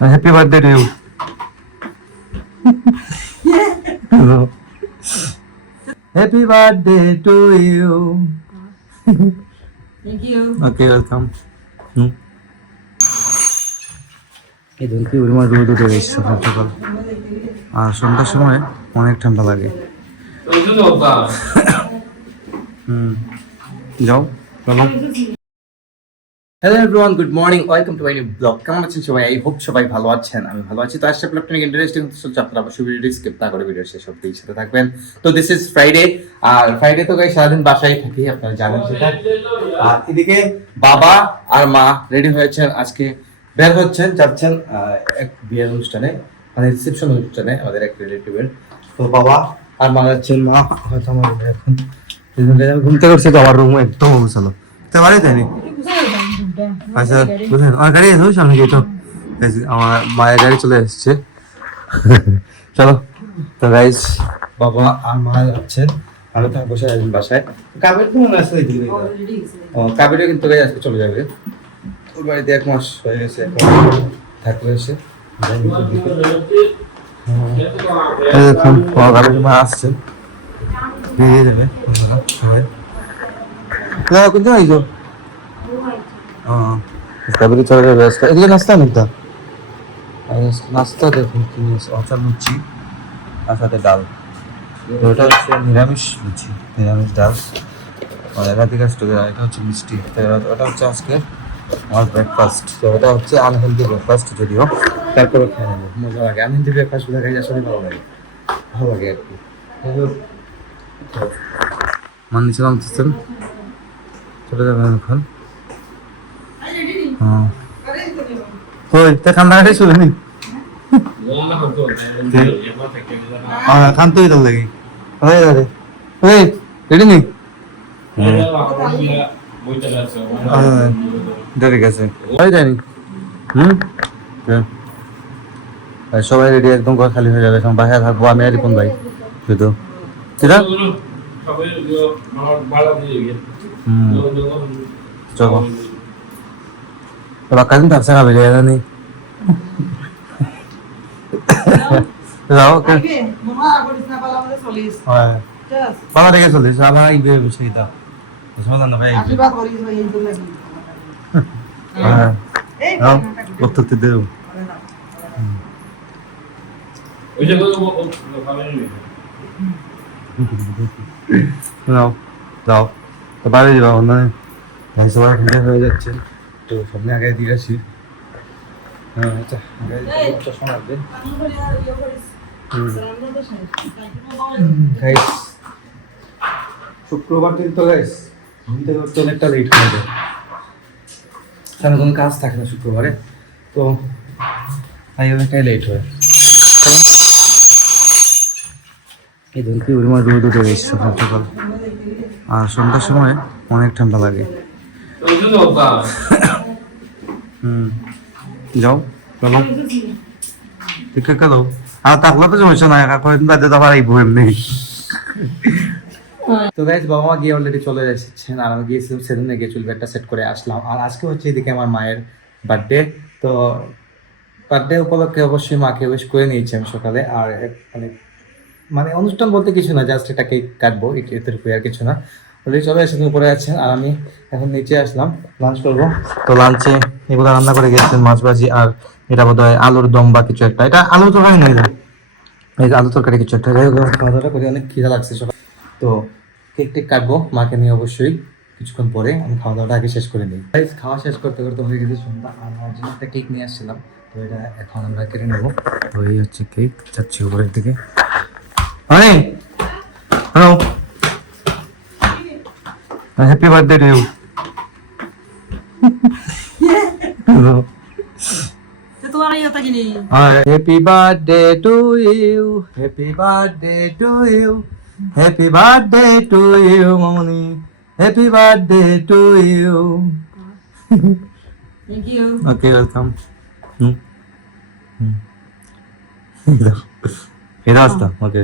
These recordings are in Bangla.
Happy birthday to you. Hello. Happy birthday to you. Thank you. Okay, welcome. এই ধরতে পরিমাণ রোদ উঠে গেছে সকাল সকাল, আর সন্ধ্যার সময় অনেক ঠান্ডা লাগে। যাও চলো। Hello everyone, good morning, welcome to my new blog. কেমন আছেন সবাই? আই হোপ সবাই ভালো আছেন, আমি ভালো আছি। তো আজকে ব্লগটা অনেক ইন্টারেস্টিং হতে চলছে, আপনারা অবশ্যই ভিডিওটি স্কিপ না করে ভিডিও শেষ অবধি সাথে থাকবেন। তো দিস ইজ ফ্রাইডে, আর ফ্রাইডে তো গাইস সারাদিন বাসায় থাকি, আপনারা জানেন সেটা। আর এদিকে বাবা আর মা রেডি হয়েছেন, আজকে বের হচ্ছেন, যাচ্ছেন এক বিয়ের অনুষ্ঠানে, মানে রিসেপশন অনুষ্ঠানে আমাদের এক রিলেটিভের। তো বাবা আর মা যাচ্ছেন, মা হয়তো আমার রুমে এখন ঘুমতে করছে, তো আমার রুম একদম অবসালো তো পারে তাইনি। আচ্ছা বুঝলেন, আমার গাড়ি এসে সামনে গিয়ে তো আমার মায়ের গাড়ি চলে এসছে। চলো তো গাইজ, বাবা আর মা যাচ্ছেন, আমি তো বসে আছি বাসায়। কাবের তো মনে আছে কাবেরও কিন্তু গাইজ আজকে চলে যাবে, ওর বাড়িতে 1 মাস হয়ে গেছে এখন থাকতে এসে। দেখুন কাবের মা আসছেন, বেরিয়ে যাবে সবাই। কোনটা আইছো? কাবেরি চলে যাবে আজকে। এদিকে নাস্তা নিতা, নাস্তা দেখুন কি অচার লুচি আর সাথে ডাল। ওটা হচ্ছে নিরামিষ লুচি, নিরামিষ ডাল, আর একাধিক এটা হচ্ছে মিষ্টি। ওটা হচ্ছে আজকে আমার ব্রেকফাস্ট। তো ওটা হচ্ছে আনহেলদি ব্রেকফাস্ট, যদিও তারপরে খেয়ে নেবো, মজা লাগে। আনহেলদি ব্রেকফাস্ট গুলো খাই আসলে ভালো লাগে, ভালো লাগে আর কি। মান নিচে নামতেছেন, চলে যাবেন এখন। কান্নাকাটি শুনে নি খান্তই তার লাগে রেডি নেই, ঠিক আছে যায়নি। সবাই রেডি, একদম ঘর খালি হয়ে যাবে, এখন বাসায় থাকবো আমি আর রিপন ভাই শুধু। সেটা চলো কাজিন থাকছে না বেরিয়ে জানি যাও ওকে বাবা দেখে চলিস আমার ইবে বিষয়টা সমাধান না ভাই উত্তর দেব। যাও তো বাইরে যাবা, অন্য সবাই হয়ে যাচ্ছে, তো সামনে আগে দিয়ে আসি। শুক্রবার দিন তো গাইস ঘুম থেকে উঠতে অনেকটা লেট হয়ে যায়, কারণ কোনো কাজ থাকে না শুক্রবারে, তো তাই অনেকটাই লেট হয়। এই ধরুন কি পরিমাণ রোদ উঠে গেছে সকাল সকাল, আর সন্ধ্যার সময় অনেক ঠান্ডা লাগে। যাও চলো ঠিক আছে, আর থাকলে তো সমস্যা নাই, কয়েকদিন বাদে তো আবার আইবো এমনি। তো গাইস বাবা মা গিয়ে অলরেডি চলে এসেছেন, আর আমি গিয়েছিলাম সেদিনে গিয়ে চুল ব্যাগটা সেট করে আসলাম। আর আজকে হচ্ছে এদিকে আমার মায়ের বার্থডে, তো বার্থডে উপলক্ষে অবশ্যই মাকে উইশ করে নিয়েছি আমি সকালে। আর মানে মানে অনুষ্ঠান বলতে কিছু না, জাস্ট এটা কেক কাটবো, এটুকু আর কিছু না। অলরেডি চলে এসেছেন, উপরে আছেন, আর আমি এখন নিচে আসলাম লাঞ্চ করবো। তো লাঞ্চে এগুলো রান্না করে গেছেন, মাছ ভাজি, আর এটা বোধ হয় আলুর দম বা কিছু একটা, এটা আলুর তরকারি নেই, এই আলু তরকারি কিছু একটা। যাই হোক খাওয়া দাওয়া করে অনেক খিদা লাগছে সকাল, তো কেক টেক কাটবো মাকে নিয়ে অবশ্যই কিছুক্ষণ পরে। আমি খাওয়া দাওয়াটা আগে শেষ করে নিই। খাওয়া শেষ করতে করতে হয়ে গেছে সন্ধ্যা, আর আমার জন্য একটা কেক নিয়ে আসছিলাম, তো এটা এখন আমরা কেটে নেবো। তো এই হচ্ছে কেক, যাচ্ছি উপরের দিকে। Hello, happy birthday to you. Hello, happy birthday to you, happy birthday to you, happy birthday to you মামনি, happy birthday to you. Thank you. Okay welcome. এটা আসতো ওকে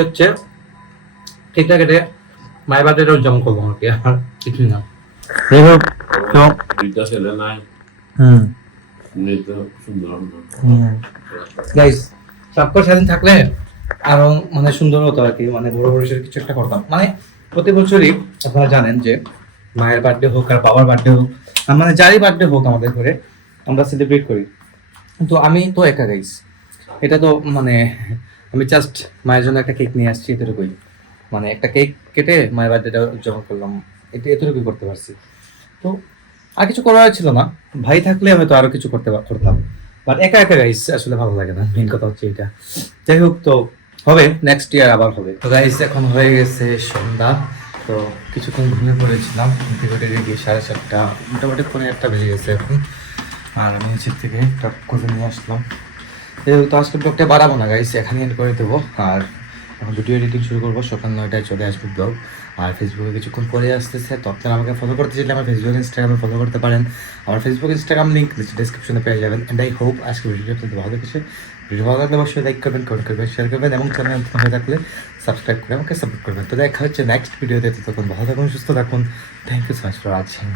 হচ্ছে কেকটা কেটে মায়ের বার্থডেটা উদযাপন করবো আর কি, আর কিছুই না। যাই হোক, তো দুইটা ছেলে নাই, হুম মেয়ে তো সুন্দর গাইস, সবকটা স্বাধীন থাকলে আরো মানে সুন্দর হতো আর কি, মানে বড় বড় কিছু একটা করতাম। মানে প্রতি বছরই আপনারা জানেন যে মায়ের বার্থডে হোক আর বাবার বার্থডে হোক, মানে যারই বার্থডে হোক আমাদের ঘরে আমরা সেলিব্রেট করি। কিন্তু আমি তো একা গাইস, এটা তো মানে আমি জাস্ট মায়ের জন্য একটা কেক নিয়ে আসছি এতটুকুই, মানে একটা কেক কেটে মায়ের বার্থডেটা উদযাপন করলাম, এটা এতটুকুই করতে পারছি। তো আর কিছু করার ছিল না, ভাই থাকলে হয়তো আরো কিছু করতাম, বাট একা একা গাইস আসলে ভালো লাগে না, মেন কথা হচ্ছে এটা। যাই হোক, তো হবে নেক্সট ইয়ার আবার হবে। তো গাইস এখন হয়ে গেছে সন্ধ্যা, তো কিছুক্ষণ ঘুমিয়ে পড়েছিলাম, ঘুরতে গিয়ে 7:30 মোটামুটি 1:30 বেজে গেছে এখন। আর আমি নিচের থেকে একটা খুঁজে নিয়ে আসলাম। তো আজকে ব্লগটা বাড়াবো না গাইস, এখানে এন্ড করে দেবো। আর এখন ভিডিও এডিটিং শুরু করবো, সকাল 9টায় চলে আসবে ব্লগ। আর ফেসবুকে কিছুক্ষণ পরে আসতেছে, তো আপনারা আমাকে ফলো করতে চাইলে আমার ফেসবুক ইনস্টাগ্রামে ফলো করতে পারেন। আমার ফেসবুক ইনস্টাগ্রাম লিঙ্ক ডিসক্রিপশনে পেয়ে যাবেন। অ্যান্ড আই হোপ আজকে ভিডিওটি আপনাদের ভালো লেগেছে। ভিডিও ভালো লাগলে অবশ্যই লাইক করবেন, কমেন্ট করবেন, শেয়ার করবেন এবং চ্যানেল নতুন হয়ে থাকলে সাবস্ক্রাইব করে আমাকে সাপোর্ট করবেন। তো দেখা হচ্ছে নেক্সট ভিডিওতে, ততক্ষণ ভালো থাকুন, সুস্থ থাকুন। Thank you so much for watching.